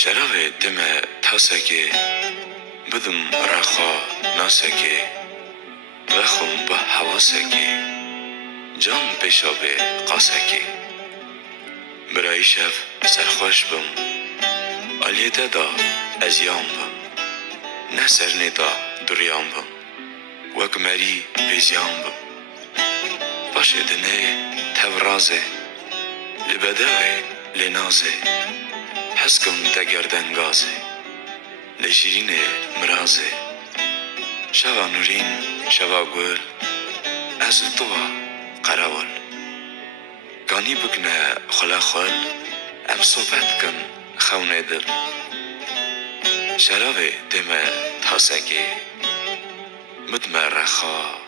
شراب دم تاسکی بدم رخا ناسکی وخم با حواسکی جان پیشابه قاسکی برای شب سرخوش بم آلیده دا ازیام بم نه سرنیدا دریام بم وک مری بیزیام بم باشه دنه تورازه لبداوه لنازه حسکم دگردن گازه لشیرین مرازه شوا نورین شوا گل از تو قراول گانی بکنه خلا خل ام صحبت کن خونه دل شراب دم تاسکی مدمر رخا